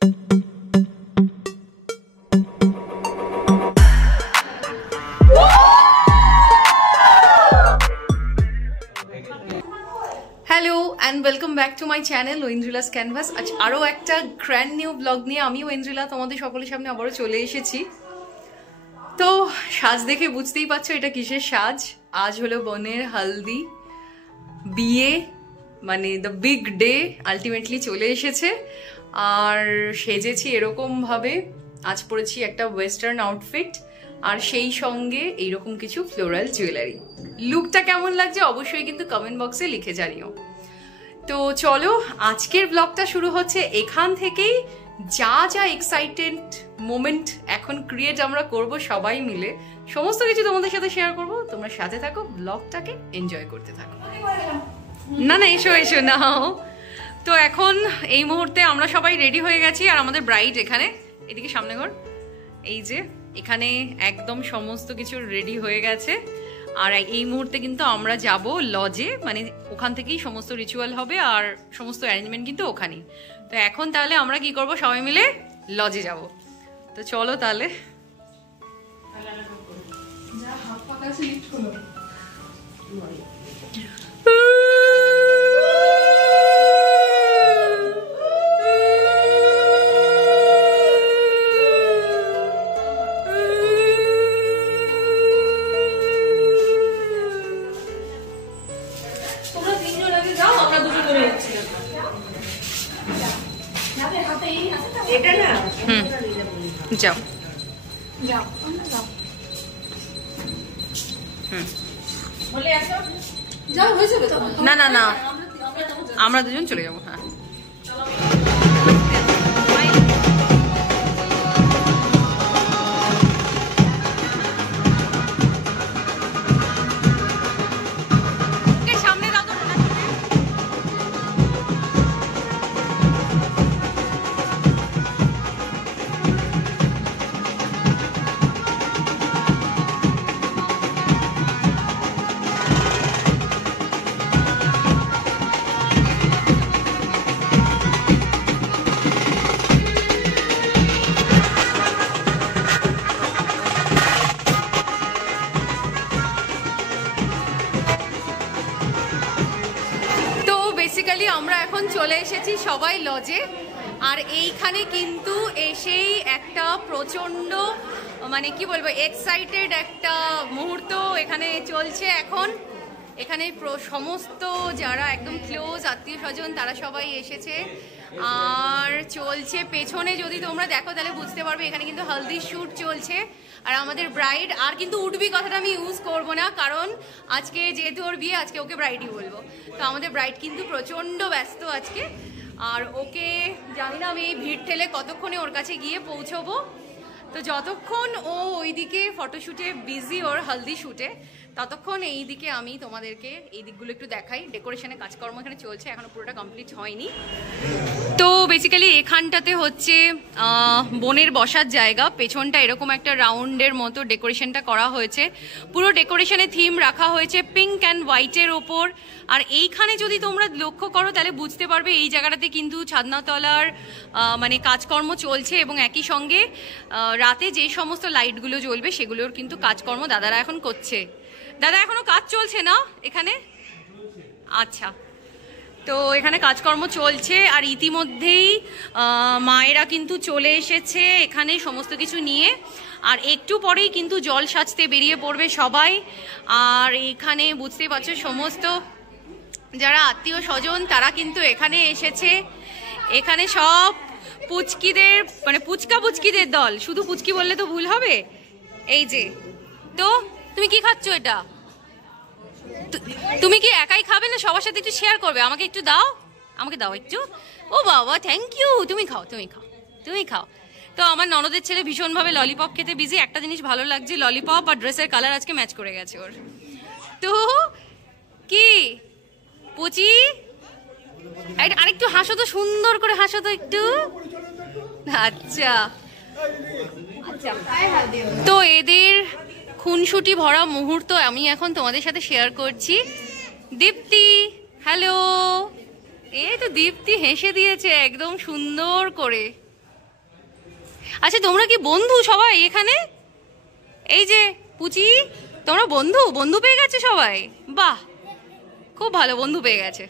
Hello and welcome back to my channel Aindrila's canvas. আজ আরও একটা গ্র্যান্ড নিউ ব্লগ নিয়ে আমি ঐন্দ্রিলা তোমাদের সকলের সামনে আবারও চলে এসেছি। তো সাজ দেখে বুঝতেই পারছো এটা কিসের সাজ। আজ হলো বোনের হলদি, বিয়ে, মানে দ্য বিগ ডে আলটিমেটলি চলে এসেছে। আর সেজেছি এরকমভাবে, আজ পরেছি একটা ওয়েস্টার্ন আউটফিট আর সেই সঙ্গে এইরকম কিছু ফ্লোরাল জুয়েলারি। লুকটা কেমন লাগছে অবশ্যই কিন্তু কমেন্ট বক্সে লিখে জানিও। তো চলো আজকের ব্লগটা শুরু হচ্ছে এখান থেকেই। যা যা এক্সাইটেড মোমেন্ট এখন ক্রিয়েট আমরা করব সবাই মিলে, সমস্ত কিছু তোমাদের সাথে শেয়ার করব। তোমরা সাথে থাকো, ব্লগটাকে এনজয় করতে থাকো। না না এসো এসো নাও। তো এখন এই মুহূর্তে আমরা সবাই রেডি হয়ে গেছি আর আমাদের ব্রাইড এখানে, এদিকে সামনে ঘর, এই যে এখানে একদম সমস্ত কিছু রেডি হয়ে গেছে। আর এই মুহূর্তে কিন্তু আমরা যাব লজে, মানে ওখান থেকেই সমস্ত রিচুয়াল হবে আর সমস্ত অ্যারেঞ্জমেন্ট কিন্তু ওখানেই। তো এখন তাহলে আমরা কি করব, সবাই মিলে লজে যাব। তো চলো তাহলে। যাও না না না, আমরা দুজন চলে যাবো। হ্যাঁ আমরা এখন চলে এসেছি সবাই লজে। আর এইখানে কিন্তু এসেই একটা প্রচন্ড, মানে কি বলবো, এক্সাইটেড একটা মুহূর্ত এখানে চলছে এখন। এখানে সমস্ত যারা একদম ক্লোজ আত্মীয় স্বজন তারা সবাই এসেছে আর চলছে পেছনে। যদি তোমরা দেখো তাহলে বুঝতে পারবে এখানে কিন্তু হলদি শ্যুট চলছে। আর আমাদের ব্রাইড, আর কিন্তু উঠবি কথাটা আমি ইউজ করব না, কারণ আজকে যেহেতু ওর বিয়ে, আজকে ওকে ব্রাইডই বলবো। তো আমাদের ব্রাইড কিন্তু প্রচণ্ড ব্যস্ত আজকে। আর ওকে জানি না আমি এই ভিড় ঠেলে কতক্ষণে ওর কাছে গিয়ে পৌঁছবো। তো যতক্ষণ ও ওইদিকে ফটোশ্যুটে বিজি, ওর হলদি শ্যুটে, ততক্ষণ এই দিকে আমি তোমাদেরকে এই দিকগুলো একটু দেখাই। ডেকোরেশনের কাজকর্ম এখানে চলছে, এখনো পুরোটা কমপ্লিট হয়নি। তো বেসিক্যালি এখানটাতে হচ্ছে বোনের বসার জায়গা। পেছনটা এরকম একটা রাউন্ডের মতো ডেকোরেশনটা করা হয়েছে। পুরো ডেকোরেশনে থিম রাখা হয়েছে পিঙ্ক অ্যান্ড হোয়াইটের ওপর। আর এইখানে যদি তোমরা লক্ষ্য করো তাহলে বুঝতে পারবে এই জায়গাটাতে কিন্তু ছাদনাতলার মানে কাজকর্ম চলছে, এবং একই সঙ্গে রাতে যে সমস্ত লাইটগুলো জ্বলবে সেগুলোর কিন্তু কাজকর্ম দাদারা এখন করছে। দাদা এখনো কাজ চলছে না এখানে? আচ্ছা, তো এখানে কাজকর্ম চলছে। আর ইতিমধ্যেই মায়েরা কিন্তু চলে এসেছে এখানে সমস্ত কিছু নিয়ে। আর একটু পরেই কিন্তু জল সাজতে বেরিয়ে পড়বে সবাই। আর এখানে বুঝতেই পারছো সমস্ত যারা আত্মীয় স্বজন তারা কিন্তু এখানে এসেছে। এখানে সব পুচকিদের, মানে পুচকিদের দল। শুধু পুচকি বললে তো ভুল হবে। এই যে, তো তুমি কি খাচ্ছ এটা? তুমি কি একাই খাবে না সবার সাথে একটু শেয়ার করবে? আমাকে একটু দাও, আমাকে দাও একটু। ও বাবা, থ্যাংক ইউ। তুমি খাও, তুমি খাও, তুমি খাও। তো আমার ননদের ছেলে ভীষণভাবে ললিপপ খেতে বিজি। একটা জিনিস ভালো লাগছে, ললিপপ আর ড্রেসের কালার আজকে ম্যাচ করে গেছে ওর। তো কি পুচি, আরেকটু হাসো তো, সুন্দর করে হাসো তো একটু। আচ্ছা আচ্ছা, তো এদের খুনসুটি ভরা মুহূর্ত আমি এখন তোমাদের সাথে শেয়ার করছি। দীপ্তি, হ্যালো। এই তো দীপ্তি হেসে দিয়েছে একদম সুন্দর করে। আচ্ছা তোমরা কি বন্ধু সবাই এখানে? এই যে পুচি, তোমরা বন্ধু বন্ধু পেয়ে গেছে সবাই? বাহ, খুব ভালো, বন্ধু পেয়ে গেছে।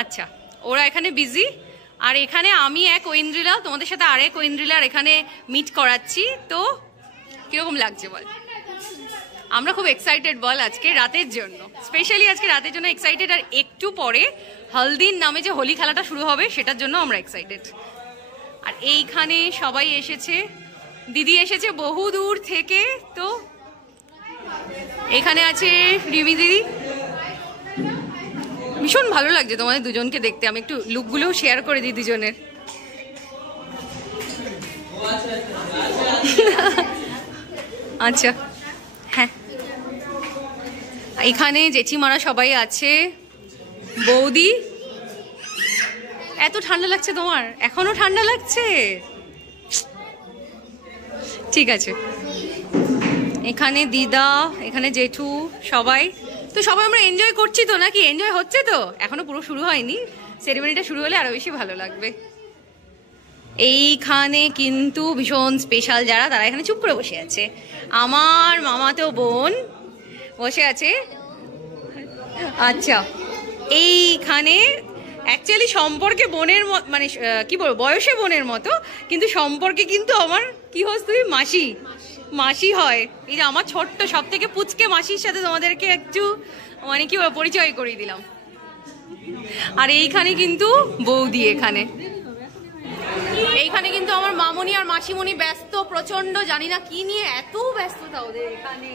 আচ্ছা, ওরা এখানে বিজি, আর এখানে আমি এক ঐন্দ্রিলা তোমাদের সাথে আরেক ঐন্দ্রিলার এখানে মিট করাচ্ছি। তো কিরকম লাগছে বল? আমরা খুব এক্সাইটেড বল আজকে রাতের জন্য, স্পেশালি আজকে রাতের জন্য এক্সাইটেড। আর একটু পরে হলদির নামে যে হোলি খেলাটা শুরু হবে সেটার জন্য আমরা এক্সাইটেড। আর এইখানে সবাই এসেছে, দিদি এসেছে বহু দূর থেকে। তো এখানে আছে রিমি দিদি, ভীষণ ভালো লাগছে তোমাদের দুজনকে দেখতে। আমি একটু লুকগুলোও শেয়ার করে দিই দুজনের। আচ্ছা, হ্যাঁ, এখানে জেঠিমারা সবাই আছে। বৌদি, এত ঠান্ডা লাগছে তোমার? এখনো ঠান্ডা লাগছে? ঠিক আছে। এখানে দিদা, এখানে জেঠু, সবাই। তো সবাই আমরা এনজয় করছি তো নাকি? এনজয় হচ্ছে তো? এখনো পুরো শুরু হয়নি, সেরিমনিটা শুরু হলে আরো বেশি ভালো লাগবে। এইখানে কিন্তু ভীষণ স্পেশাল যারা, তারা এখানে চুপ করে বসে আছে। আমার মামাতো বোন বসে আছে। আচ্ছা, এইখানে অ্যাকচুয়ালি সম্পর্কে বোনের মানে কি বলবো, বয়সে বোনের মতো, কিন্তু সম্পর্কে কিন্তু আমার কি হোস তুই? মাসি, মাসি হয়। এই যে আমার ছোট্ট সব থেকে পুচকে মাসির সাথে তোমাদেরকে একটু মানে কি পরিচয় করিয়ে দিলাম। আর এইখানে কিন্তু বৌদি, এইখানে কিন্তু আমার মামনি আর মাসিমণি ব্যস্ত প্রচন্ড, জানি না কি নিয়ে এত ব্যস্ততা ওদের এখানে।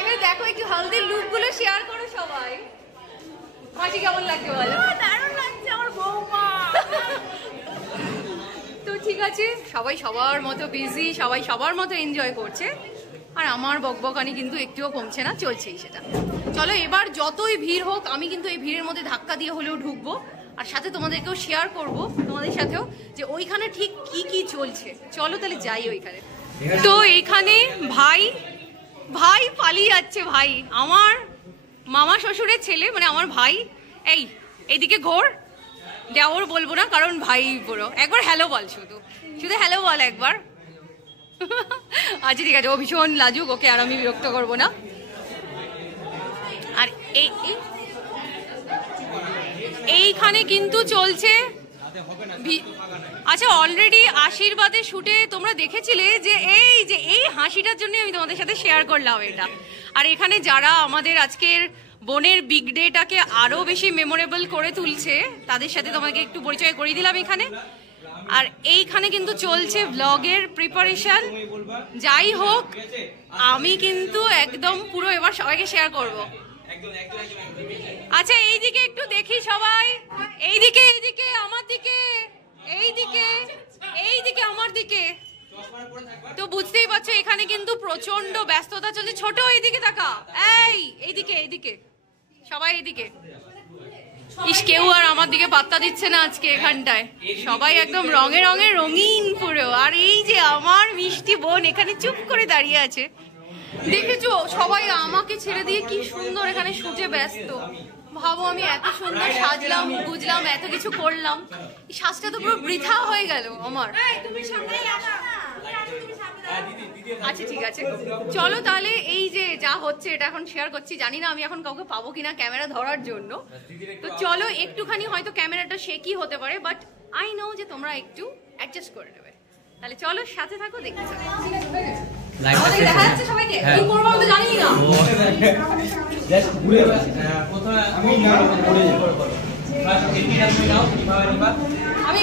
এবার দেখো একটু হলদির লুক গুলো শেয়ার করো সবাই। মাসি কেমন লাগছে বলো? দারুণ লাগছে আমার বৌমা। তো ঠিক আছে, সবাই সবার মতো বিজি, সবাই সবার মতো এনজয় করছে। আর আমার বকবকানি কিন্তু একটুও কমছে না, চলছেই সেটা। চলো এবার যতই ভিড় হোক, আমি কিন্তু এই ভিড়ের মধ্যে ধাক্কা দিয়ে হলেও ঢুকবো, আর সাথে তোমাদেরকেও শেয়ার করব, তোমাদের সাথেও, যে ওইখানে ঠিক কি কি চলছে। চলো তাহলে যাই ওইখানে। তো এইখানে ভাই ভাই পালিয়ে যাচ্ছে। ভাই আমার মামা শ্বশুরের ছেলে, মানে আমার ভাই। এইদিকে ঘোর, দেওর বলবো না কারণ ভাই পুরো। একবার হ্যালো বল, শুধু শুধু হ্যালো বল একবার। আচ্ছা ঠিক আছে, ও ভীষণ লাজুক, ওকে আর আমি বিরক্ত করবো না। আর এইখানে কিন্তু চলছে। আচ্ছা, অলরেডি আশীর্বাদের শুটে তোমরা দেখেছিলে যে এই হাসিটার জন্য আমি তোমাদের সাথে শেয়ার করলাম এটা। আর এখানে যারা আমাদের আজকের বোনের বিগ ডেটাকে আরো বেশি মেমোরেবল করে তুলছে, তাদের সাথে তোমাকে একটু পরিচয় করিয়ে দিলাম এখানে। আর এইখানে কিন্তু চলছে ব্লগের প্রিপারেশন। যাই হোক, আমি কিন্তু একদম পুরো এবার সবাইকে শেয়ার করব। আচ্ছা, এইদিকে একটু দেখি সবাই, এইদিকে এইদিকে আমার দিকে, এইদিকে এইদিকে আমার দিকে। তো বুঝতেই পারছো এখানে কিন্তু প্রচন্ড ব্যস্ততা চলছে। ছোট এইদিকে তাকা, এইদিকে এইদিকে সবাই এইদিকে। ইস, কেউ আর আমার দিকে পাত্তা দিচ্ছে না আজকে এখানটায়, সবাই একদম রঙে রঙে রঙিন পুরো। আর এই যে আমার মিষ্টি বোন এখানে চুপ করে দাঁড়িয়ে আছে, দেখেছো? সবাই আমাকে ছেড়ে দিয়ে কি সুন্দর এখানে শুটে ব্যস্ত। ভাবো, আমি এত সুন্দর সাজলাম বুঝলাম, এত কিছু করলাম, এই সাজটা তো পুরো বৃথা হয়ে গেল আমার। আচ্ছা ঠিক আছে, চলো তাহলে এই যে যা হচ্ছে এটা এখন শেয়ার করছি। জানি না আমি এখন কাউকে পাবো কিনা ক্যামেরা ধরার জন্য। তো চলো, একটুখানি হয়তো ক্যামেরাটা শেকি হতে পারে, বাট আই নো যে তোমরা একটু অ্যাডজাস্ট করে নেবে। তাহলে চলো, সাথে থাকো, দেখতে থাকো। দেখা যাচ্ছে সবাইকে? কি করবো আমি তো জানি না। আমি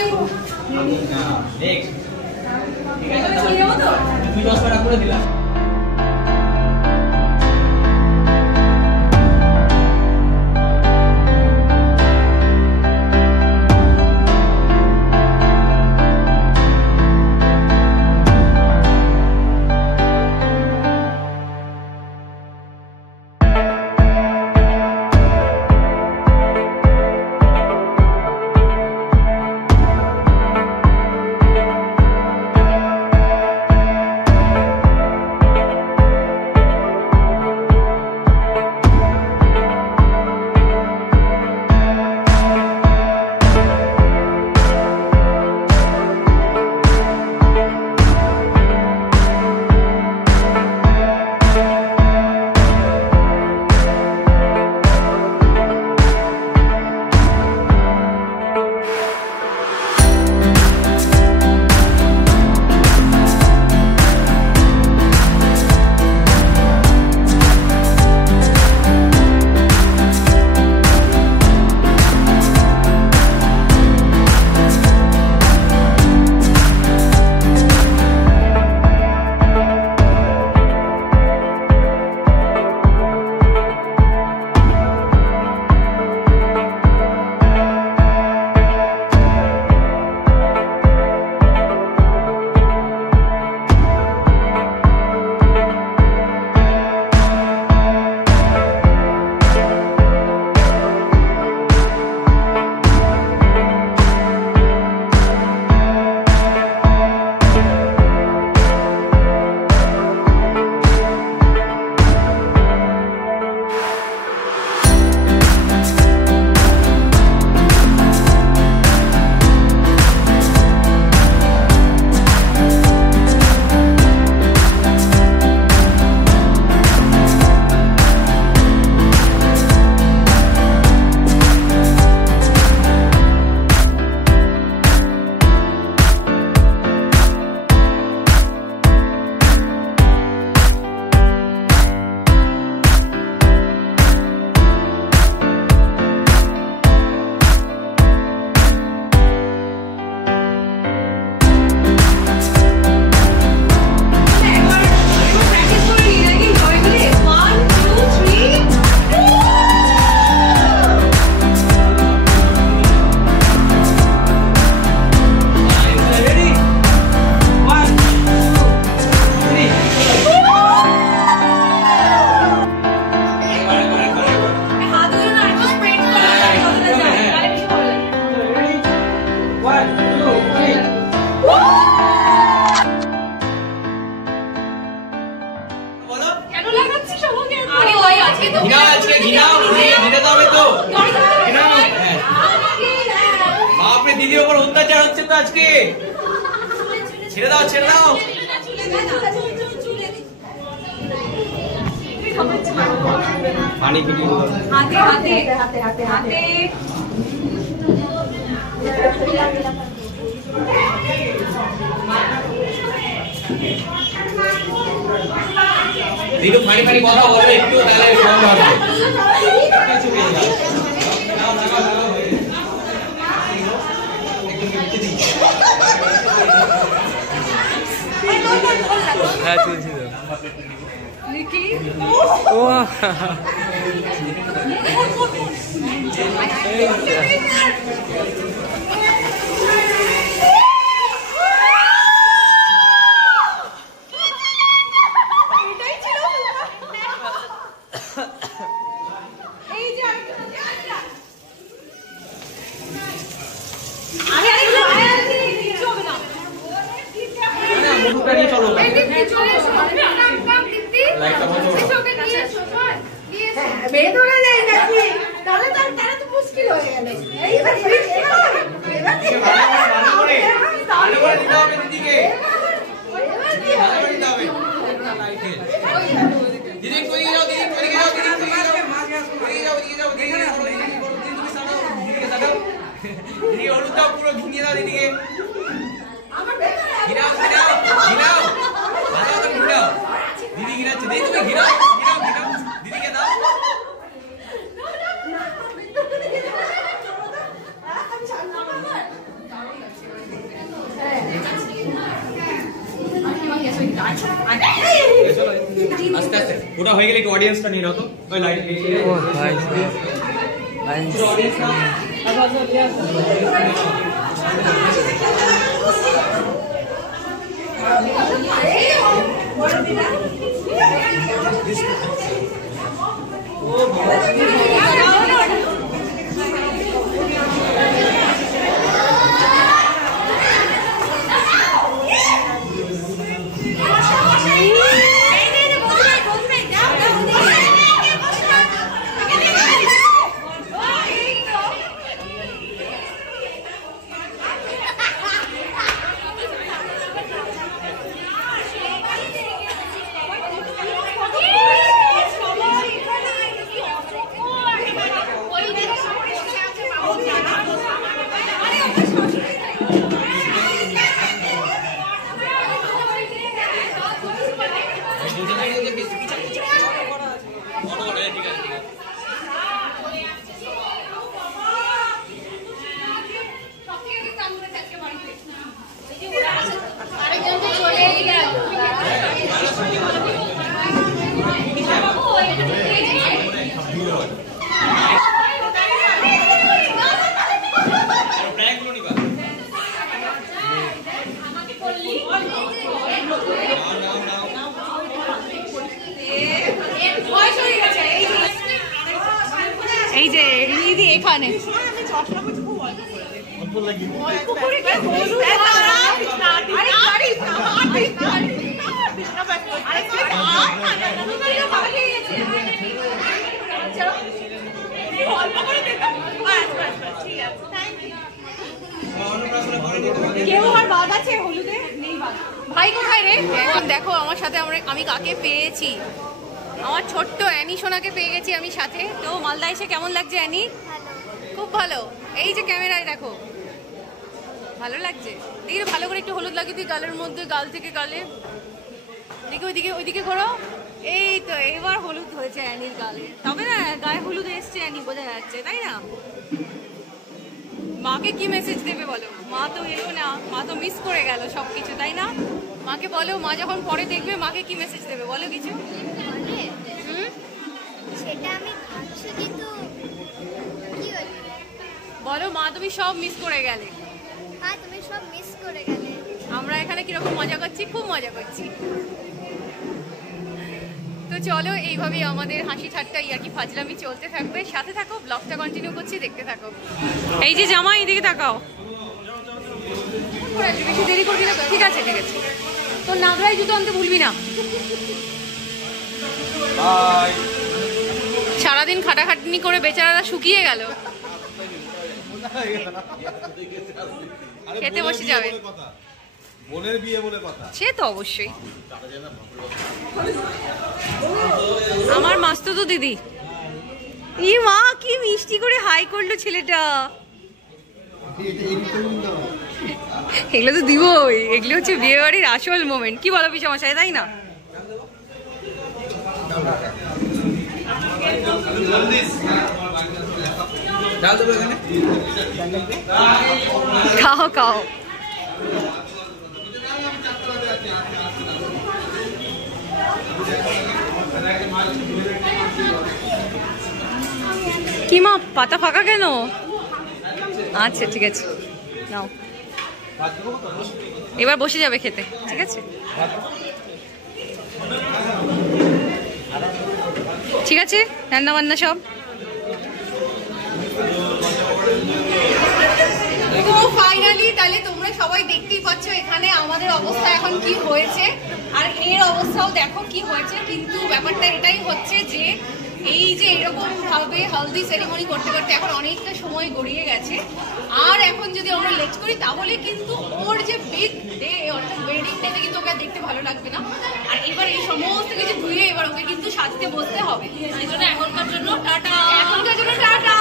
হবে তো। বাপরে দিদির ওপর অত্যাচার হচ্ছে তো আজকে। ছেড়ে দাও ছেড়ে দাও। পানি কিনে হাতে হাতে হাতে হাতে হাতে দিদু পানি পানি কথা বলবে একটু, তাহলে ফোন ধরবে। হ্যাঁ চলছি তো নিকি ও পুরো ঘিনিয়ে দাও দিদিকে। ঘিরাও ঘিরাও ঘিরাও ঘিরাও দিদি ঘিরাচ্ছে, দিদি তুমি ঘিরাও ঘিরাও ঘিরাও দিদিকে দাও। আস্তে আস্তে ওটা হয়ে গেলে অডিয়েন্সটা নিয়ে নাও তো, ওই লাইট ও ভাই এই যে দিদি এখানে কেউ আর বাদ আছে হলুদে নেই বাদ। ভাই কোথায় রে? এখন দেখো আমার সাথে আমি কাকে পেয়েছি, আমার ছোট্ট অ্যানি সোনাকে পেয়ে গেছি আমি সাথে। তো মালদা এসে কেমন লাগছে অ্যানি? খুব ভালো। এই যে ক্যামেরায় দেখো, ভালো লাগছে। দেখি ভালো করে একটু হলুদ লাগিয়ে দিই গালের মধ্যে, গাল থেকে গালে। দেখি ওইদিকে ওইদিকে করো। এই তো এবার হলুদ হয়েছে অ্যানির গালে, তবে না গায়ে হলুদ এসছে অ্যানি, বোঝা যাচ্ছে তাই না? মাকে কি মেসেজ দেবে বলো? মা তো এলো না, মা তো মিস করে গেল সবকিছু, তাই না? মাকে বলো, মা যখন পরে দেখবে মাকে কি মেসেজ দেবে বলো কিছু। সেটা আমি ভাবছি, কিন্তু কি হলো বলো, মা তুমি সব মিস করে গেলে। মা তুমি সব মিস করে গেলে। আমরা এখানে কিরকম মজা করছি, খুব মজা করছি। তো চলো এইভাবেই আমাদের হাসি ঠাট্টা ইয়ার্কি ফাজলামি চলতে থাকবে, সাথে থাকো, ব্লগটা কন্টিনিউ করছি, দেখতে থাকো। এই যে জামা, এইদিকে তাকাও। বেশি দেরি করবি না তো? ঠিক আছে ঠিক আছে, তোর নাগরাই জুতো আনতে ভুলবি না। বাই। সারাদিন খাটাখাটনি করে বেচারারা শুকিয়ে গেল, খেতে বসে যাবে। বোনের বিয়ে বলে কথা। সে তো অবশ্যই। আমার মাস্তুতো দিদি, ই মা কি মিষ্টি করে হাই করলো ছেলেটা। এগুলো তো দিবই, এগুলো হচ্ছে বিয়ে বাড়ির আসল মোমেন্ট। কি বলো পিছামশাই, তাই না? ডাল দেবো এখানে। খাও খাও। কি মা পাতা ফাঁকা কেন? আচ্ছা ঠিক আছে, নাও এবার বসে যাবে খেতে, ঠিক আছে? ঠিক আছে, রান্না বান্না সব। তো ফাইনালি তাহলে তোমরা সবাই দেখতেই পাচ্ছ এখানে আমাদের অবস্থা এখন কি হয়েছে, আর এর অবস্থাও দেখো কি হয়েছে। কিন্তু ব্যাপারটা এটাই হচ্ছে যে এই যে এরকম ভাবে হলদি সেরিমনি করতে করতে এখন অনেকটা সময় গড়িয়ে গেছে, আর এখন যদি আমরা লেট করি তাহলে কিন্তু ওর যে বিগ ডে অর্থাৎ ওয়েডিং ডেতে কিন্তু ওকে দেখতে ভালো লাগবে না। আর এবার এই সমস্ত কিছু ধুয়ে এবার ওকে কিন্তু সাজতে বসতে হবে। সেই জন্য এখনকার জন্য টাটা, এখনকার জন্য টাটা।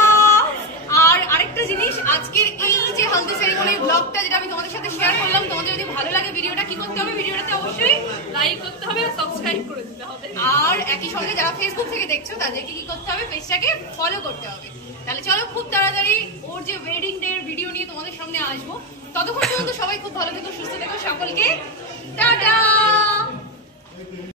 আর আরেকটা জিনিস, আজকের এই যে হলদি সেরিমনির ব্লগটা যেটা আমি তোমাদের সাথে শেয়ার করলাম, তোমাদের যদি ভালো লাগে ভিডিওটা কি করতে হবে, ভিডিওটাতে অবশ্যই লাইক করতে হবে আর সাবস্ক্রাইব করে দিতে হবে। আর একই সঙ্গে যারা ফেসবুক থেকে দেখছো তাদেরকে কি করতে হবে, পেজটাকে ফলো করতে হবে। তাহলে চলো খুব তাড়াতাড়ি ওর যে ওয়েডিং ডে এর ভিডিও নিয়ে তোমাদের সামনে আসবো। ততক্ষণ পর্যন্ত সবাই খুব ভালো থেকো, সুস্থ থেকো, সকলকে টাটা।